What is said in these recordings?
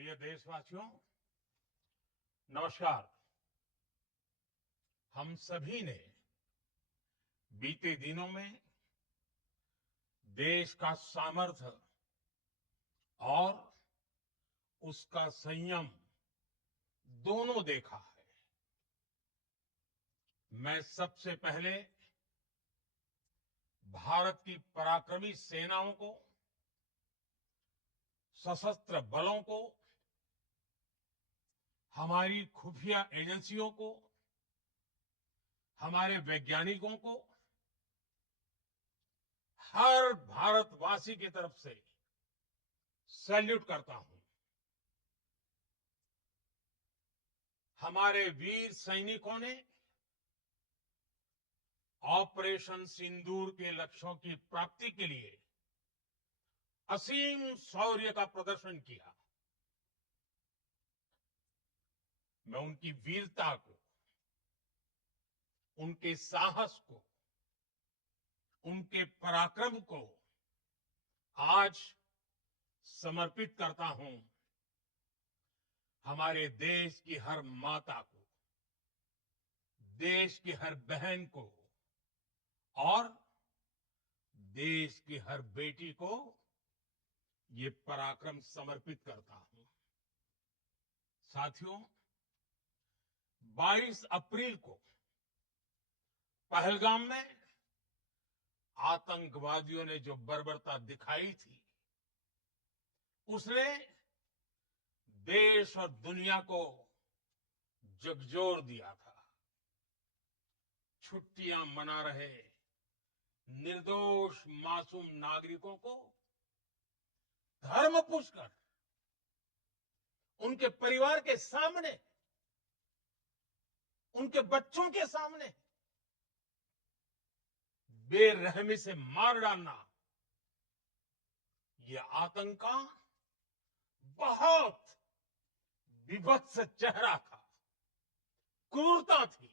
प्रिय देशवासियों, नमस्कार। हम सभी ने बीते दिनों में देश का सामर्थ्य और उसका संयम दोनों देखा है। मैं सबसे पहले भारत की पराक्रमी सेनाओं को, सशस्त्र बलों को, हमारी खुफिया एजेंसियों को, हमारे वैज्ञानिकों को, हर भारतवासी की तरफ से सैल्यूट करता हूं। हमारे वीर सैनिकों ने ऑपरेशन सिंदूर के लक्ष्यों की प्राप्ति के लिए असीम शौर्य का प्रदर्शन किया। मैं उनकी वीरता को, उनके साहस को, उनके पराक्रम को आज समर्पित करता हूं हमारे देश की हर माता को, देश की हर बहन को और देश की हर बेटी को ये पराक्रम समर्पित करता हूं। साथियों, 22 अप्रैल को पहलगाम में आतंकवादियों ने जो बर्बरता दिखाई थी, उसने देश और दुनिया को झकझोर दिया था। छुट्टियां मना रहे निर्दोष मासूम नागरिकों को धर्म पूछकर उनके परिवार के सामने, उनके बच्चों के सामने बेरहमी से मार डालना, यह आतंक का बहुत विभत्स चेहरा था, क्रूरता थी।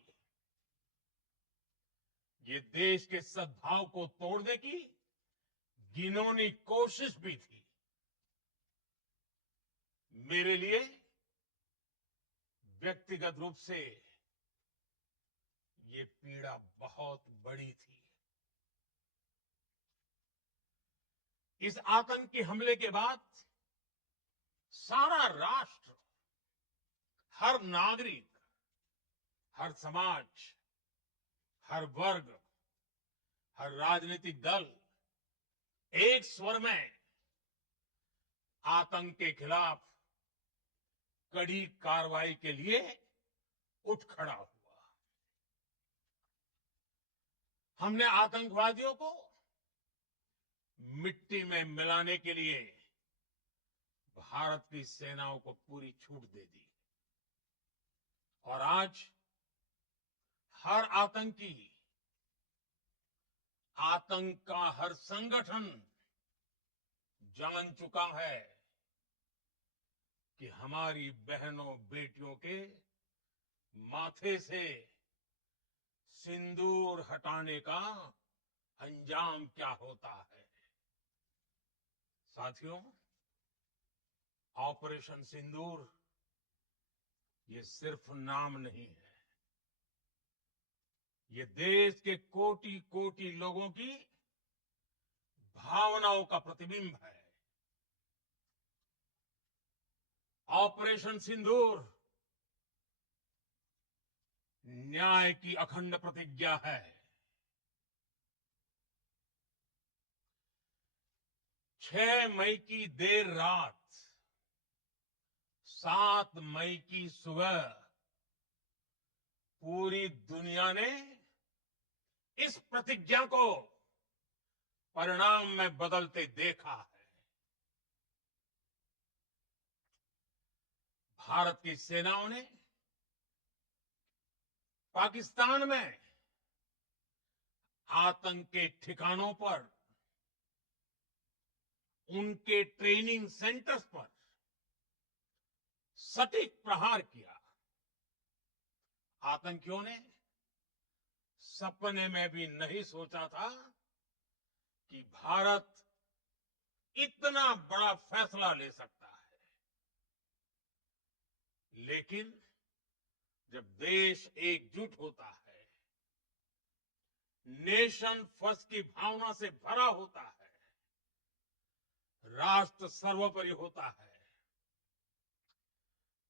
ये देश के सद्भाव को तोड़ने की घिनौनी कोशिश भी थी। मेरे लिए व्यक्तिगत रूप से ये पीड़ा बहुत बड़ी थी। इस आतंकी हमले के बाद सारा राष्ट्र, हर नागरिक, हर समाज, हर वर्ग, हर राजनीतिक दल एक स्वर में आतंक के खिलाफ कड़ी कार्रवाई के लिए उठ खड़ा हुआ। हमने आतंकवादियों को मिट्टी में मिलाने के लिए भारत की सेनाओं को पूरी छूट दे दी और आज हर आतंकी, आतंक का हर संगठन जान चुका है कि हमारी बहनों बेटियों के माथे से सिंदूर हटाने का अंजाम क्या होता है। साथियों, ऑपरेशन सिंदूर ये सिर्फ नाम नहीं है, ये देश के कोटि कोटि लोगों की भावनाओं का प्रतिबिंब है। ऑपरेशन सिंदूर न्याय की अखंड प्रतिज्ञा है। 6 मई की देर रात, 7 मई की सुबह पूरी दुनिया ने इस प्रतिज्ञा को परिणाम में बदलते देखा है। भारत की सेनाओं ने पाकिस्तान में आतंक के ठिकानों पर, उनके ट्रेनिंग सेंटर्स पर सटीक प्रहार किया। आतंकियों ने सपने में भी नहीं सोचा था कि भारत इतना बड़ा फैसला ले सकता है। लेकिन जब देश एकजुट होता है, नेशन फर्स्ट की भावना से भरा होता है, राष्ट्र सर्वोपरि होता है,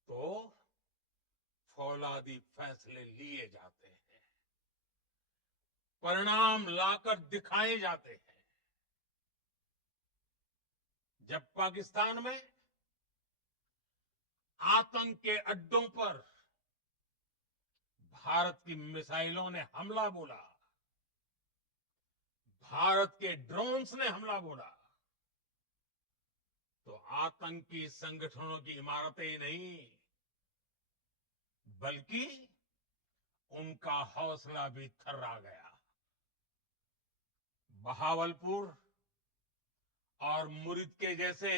तो फौलादी फैसले लिए जाते हैं, परिणाम लाकर दिखाए जाते हैं। जब पाकिस्तान में आतंक के अड्डों पर भारत की मिसाइलों ने हमला बोला, भारत के ड्रोन्स ने हमला बोला, तो आतंकी संगठनों की इमारतें ही नहीं, बल्कि उनका हौसला भी थर्रा गया। बहावलपुर और मुरिद के जैसे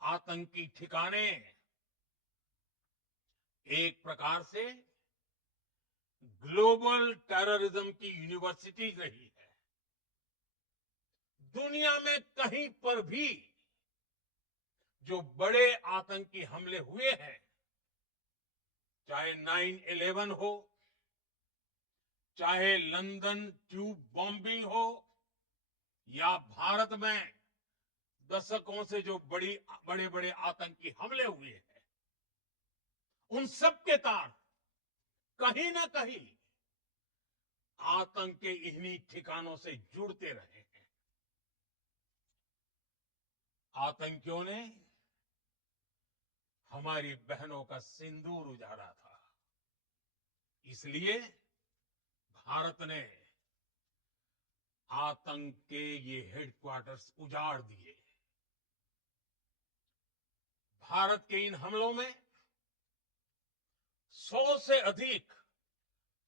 आतंकी ठिकाने एक प्रकार से ग्लोबल टेररिज्म की यूनिवर्सिटी रही है। दुनिया में कहीं पर भी जो बड़े आतंकी हमले हुए हैं, चाहे 9/11 हो, चाहे लंदन ट्यूब बॉम्बिंग हो, या भारत में दशकों से जो बड़े बड़े आतंकी हमले हुए हैं, उन सब के तार कहीं ना कहीं आतंक के इन्हीं ठिकानों से जुड़ते रहे हैं। आतंकियों ने हमारी बहनों का सिंदूर उजाड़ा था, इसलिए भारत ने आतंक के ये हेडक्वार्टर्स उजाड़ दिए। भारत के इन हमलों में 100 से अधिक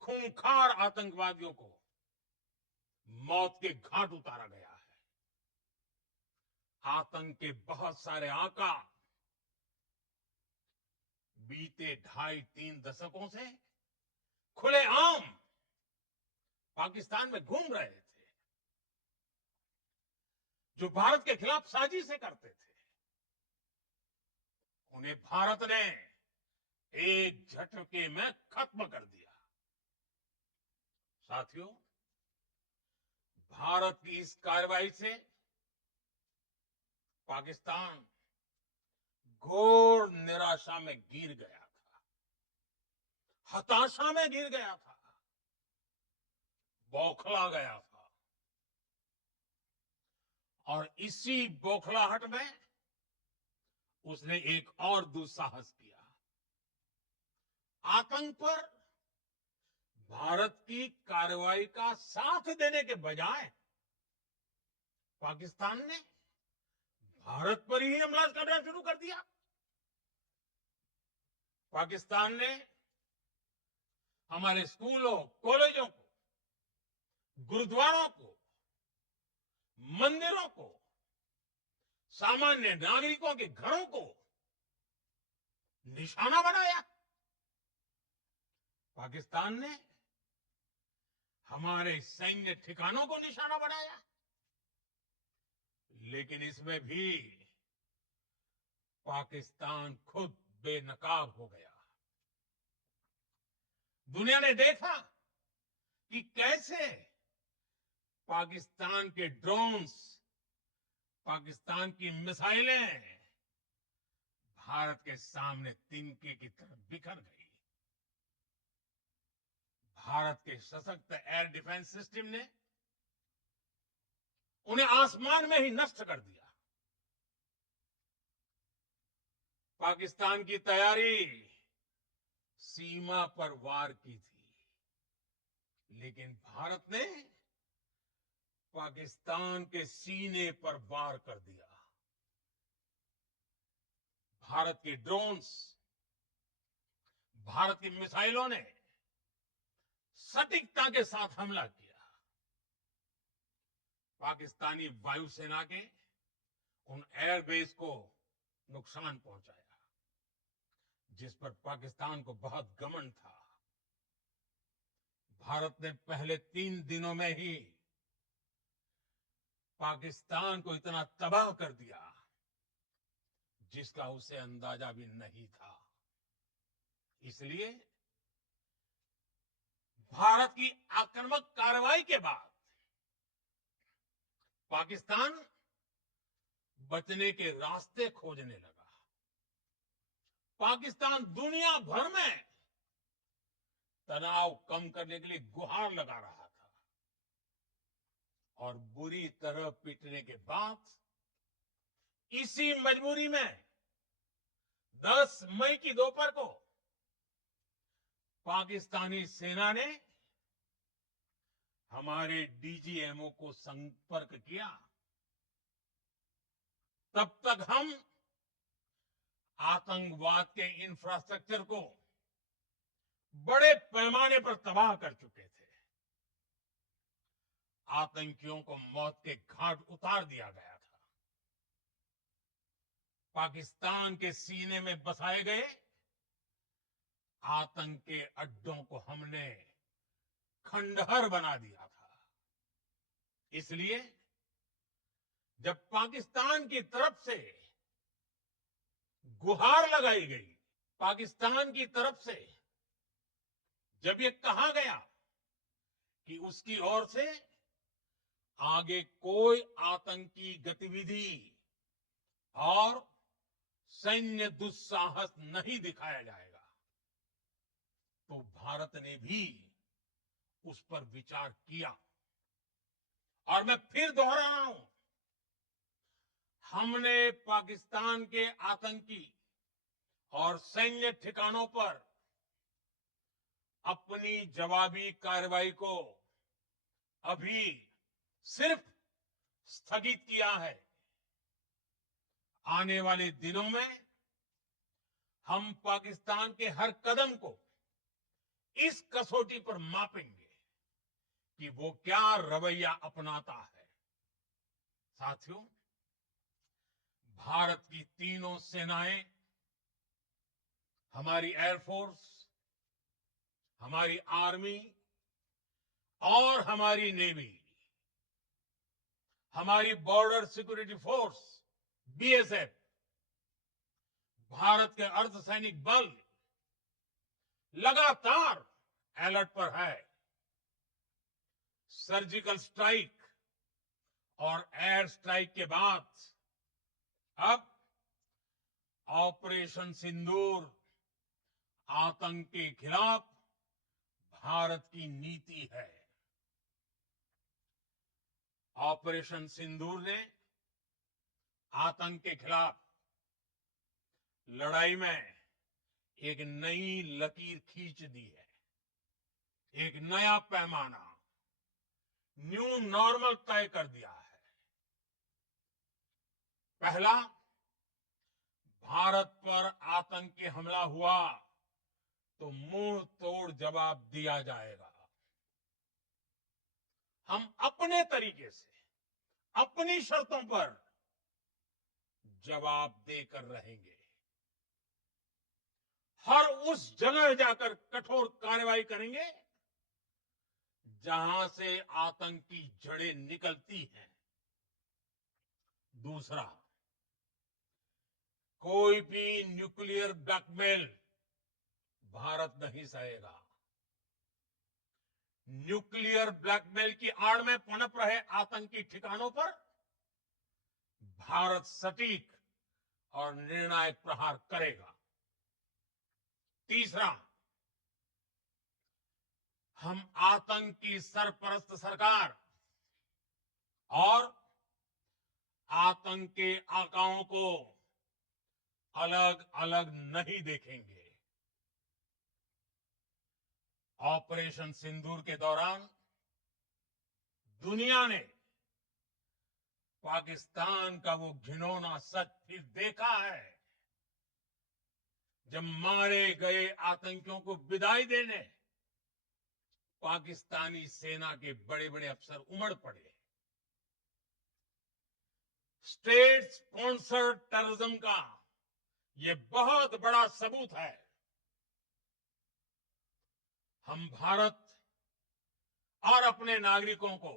खूंखार आतंकवादियों को मौत के घाट उतारा गया है। आतंक के बहुत सारे आका बीते 2.5-3 दशकों से खुलेआम पाकिस्तान में घूम रहे थे, जो भारत के खिलाफ साजिशें करते थे। उन्हें भारत ने एक झटके में खत्म कर दिया। साथियों, भारत की इस कार्रवाई से पाकिस्तान घोर निराशा में गिर गया था, हताशा में गिर गया था, बौखला गया था। और इसी बौखलाहट में उसने एक और दुस्साहस किया। आतंक पर भारत की कार्रवाई का साथ देने के बजाय पाकिस्तान ने भारत पर ही हमला करना शुरू कर दिया। पाकिस्तान ने हमारे स्कूलों, कॉलेजों को, गुरुद्वारों को, मंदिरों को, सामान्य नागरिकों के घरों को निशाना बनाया। पाकिस्तान ने हमारे सैन्य ठिकानों को निशाना बनाया। लेकिन इसमें भी पाकिस्तान खुद बेनकाब हो गया। दुनिया ने देखा कि कैसे पाकिस्तान के ड्रोन्स, पाकिस्तान की मिसाइलें भारत के सामने तिनके की तरह बिखर गई। भारत के सशक्त एयर डिफेंस सिस्टम ने उन्हें आसमान में ही नष्ट कर दिया। पाकिस्तान की तैयारी सीमा पर वार की थी, लेकिन भारत ने पाकिस्तान के सीने पर वार कर दिया। भारत के ड्रोन्स, भारत की मिसाइलों ने सटीकता के साथ हमला किया। पाकिस्तानी वायुसेना के उन एयरबेस को नुकसान पहुंचाया, जिस पर पाकिस्तान को बहुत घमंड था। भारत ने पहले 3 दिनों में ही पाकिस्तान को इतना तबाह कर दिया, जिसका उसे अंदाजा भी नहीं था। इसलिए भारत की आक्रामक कार्रवाई के बाद पाकिस्तान बचने के रास्ते खोजने लगा। पाकिस्तान दुनिया भर में तनाव कम करने के लिए गुहार लगा रहा था और बुरी तरह पीटने के बाद इसी मजबूरी में 10 मई की दोपहर को पाकिस्तानी सेना ने हमारे डीजीएमओ को संपर्क किया। तब तक हम आतंकवाद के इंफ्रास्ट्रक्चर को बड़े पैमाने पर तबाह कर चुके थे। आतंकियों को मौत के घाट उतार दिया गया था। पाकिस्तान के सीने में बसाए गए आतंक के अड्डों को हमने खंडहर बना दिया था। इसलिए जब पाकिस्तान की तरफ से गुहार लगाई गई, पाकिस्तान की तरफ से जब ये कहा गया कि उसकी ओर से आगे कोई आतंकी गतिविधि और सैन्य दुस्साहस नहीं दिखाया जाएगा, तो भारत ने भी उस पर विचार किया। और मैं फिर दोहरा रहा हूं, हमने पाकिस्तान के आतंकी और सैन्य ठिकानों पर अपनी जवाबी कार्रवाई को अभी सिर्फ स्थगित किया है। आने वाले दिनों में हम पाकिस्तान के हर कदम को इस कसौटी पर मापेंगे कि वो क्या रवैया अपनाता है। साथियों, भारत की तीनों सेनाएं, हमारी एयरफोर्स, हमारी आर्मी और हमारी नेवी, हमारी border security force BSF, Bharat के अर्धसैनिक बल लगातार अलर्ट पर है। सर्जिकल स्ट्राइक और एयर स्ट्राइक के बाद अब ऑपरेशन सिंदूर आतंक के खिलाफ भारत की नीति है। ऑपरेशन सिंदूर ने आतंक के खिलाफ लड़ाई में एक नई लकीर खींच दी है। एक नया पैमाना, न्यू नॉर्मल तय कर दिया है। पहला, भारत पर आतंकी हमला हुआ तो मुंह तोड़ जवाब दिया जाएगा। हम अपने तरीके से, अपनी शर्तों पर जवाब देकर रहेंगे। हर उस जगह जाकर कठोर कार्रवाई करेंगे जहां से आतंक की जड़ें निकलती हैं। दूसरा, कोई भी न्यूक्लियर ब्लैकमेल भारत नहीं सहेगा। न्यूक्लियर ब्लैकमेल की आड़ में पनप रहे आतंकी ठिकानों पर भारत सटीक और निर्णायक प्रहार करेगा। तीसरा, हम आतंक की सरपरस्त सरकार और आतंक के आकाओं को अलग अलग नहीं देखेंगे। ऑपरेशन सिंदूर के दौरान दुनिया ने पाकिस्तान का वो घिनौना सच फिर देखा है, जब मारे गए आतंकियों को विदाई देने पाकिस्तानी सेना के बड़े बड़े अफसर उमड़ पड़े। स्टेट स्पॉन्सर्ड टेररिज्म का ये बहुत बड़ा सबूत है। हम भारत और अपने नागरिकों को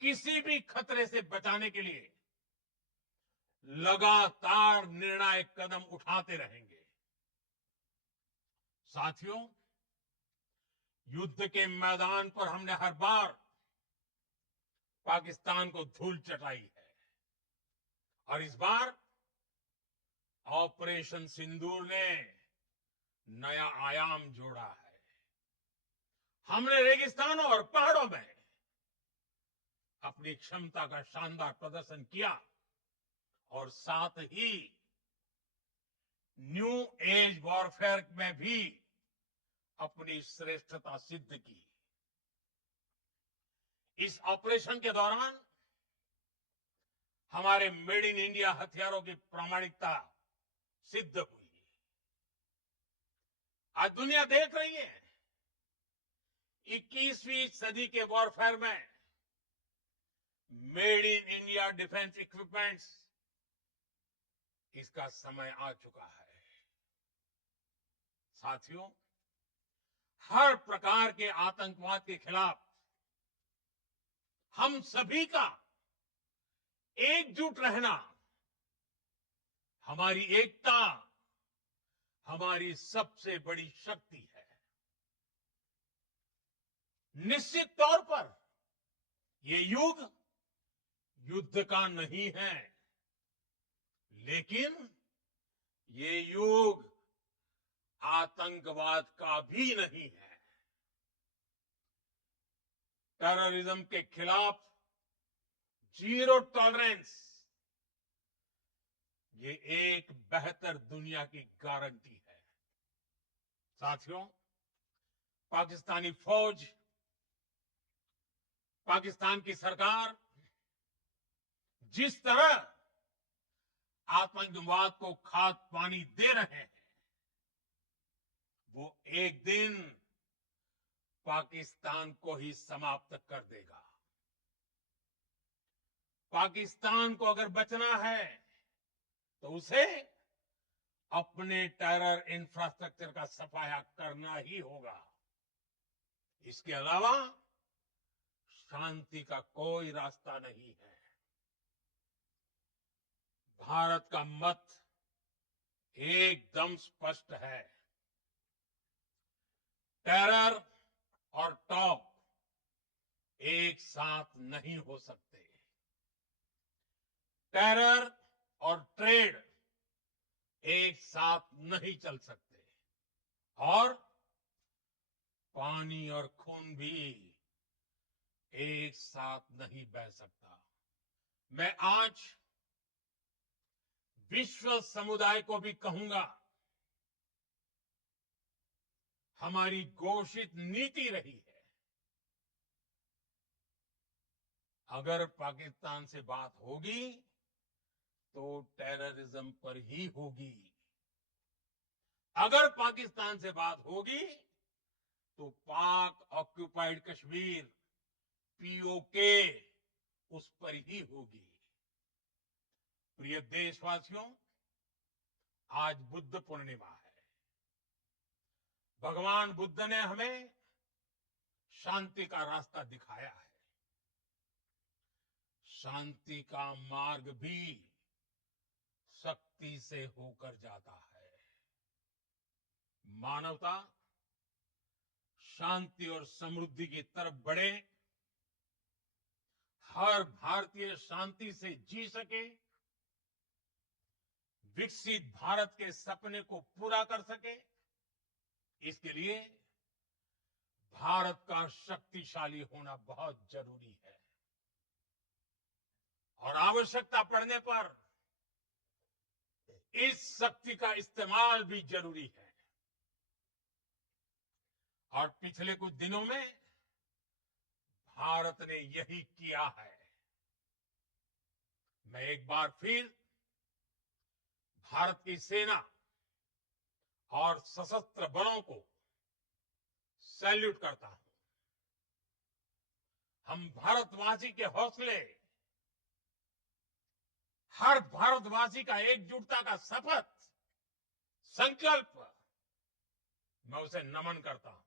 किसी भी खतरे से बचाने के लिए लगातार निर्णायक कदम उठाते रहेंगे। साथियों, युद्ध के मैदान पर हमने हर बार पाकिस्तान को धूल चटाई है और इस बार ऑपरेशन सिंदूर ने नया आयाम जोड़ा है। हमने रेगिस्तानों और पहाड़ों में अपनी क्षमता का शानदार प्रदर्शन किया और साथ ही न्यू एज वॉरफेयर में भी अपनी श्रेष्ठता सिद्ध की। इस ऑपरेशन के दौरान हमारे मेड इन इंडिया हथियारों की प्रामाणिकता सिद्ध हुई। आज दुनिया देख रही है 21वीं सदी के वॉरफेयर में made in India defence equipments, इसका समय आ चुका है। साथियों, हर प्रकार के आतंकवाद के खिलाफ हम सभी का एकजुट रहना हमारी एकता, हमारी सबसे बड़ी शक्ति है। निश्चित तौर पर ये युग युद्ध का नहीं है, लेकिन ये युग आतंकवाद का भी नहीं है। टेररिज्म के खिलाफ जीरो टॉलरेंस, ये एक बेहतर दुनिया की गारंटी है। साथियों, पाकिस्तानी फौज, पाकिस्तान की सरकार जिस तरह आतंकवाद को खाद पानी दे रहे हैं, वो एक दिन पाकिस्तान को ही समाप्त कर देगा। पाकिस्तान को अगर बचना है तो उसे अपने टेरर इंफ्रास्ट्रक्चर का सफाया करना ही होगा। इसके अलावा शांति का कोई रास्ता नहीं है। भारत का मत एकदम स्पष्ट है। टेरर और टॉप एक साथ नहीं हो सकते। टेरर और ट्रेड एक साथ नहीं चल सकते और पानी और खून भी एक साथ नहीं बह सकता। मैं आज विश्व समुदाय को भी कहूंगा, हमारी घोषित नीति रही है, अगर पाकिस्तान से बात होगी तो टेररिज्म पर ही होगी। अगर पाकिस्तान से बात होगी तो पाक ऑक्युपाइड कश्मीर, पीओके, उस पर ही होगी। प्रिय देशवासियों, आज बुद्ध पूर्णिमा है। भगवान बुद्ध ने हमें शांति का रास्ता दिखाया है। शांति का मार्ग भी शक्ति से होकर जाता है। मानवता शांति और समृद्धि की तरफ बढ़े, हर भारतीय शांति से जी सके, विकसित भारत के सपने को पूरा कर सके, इसके लिए भारत का शक्तिशाली होना बहुत जरूरी है और आवश्यकता पड़ने पर इस शक्ति का इस्तेमाल भी जरूरी है। और पिछले कुछ दिनों में भारत ने यही किया है। मैं एक बार फिर भारत की सेना और सशस्त्र बलों को सैल्यूट करता हूं। हम भारतवासी के हौसले, हर भारतवासी का एकजुटता का शपथ, संकल्प, मैं उसे नमन करता हूं।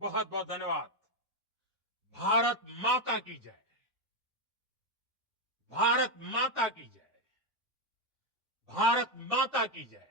बहुत बहुत धन्यवाद। भारत माता की जय। भारत माता की जय। भारत माता की जय।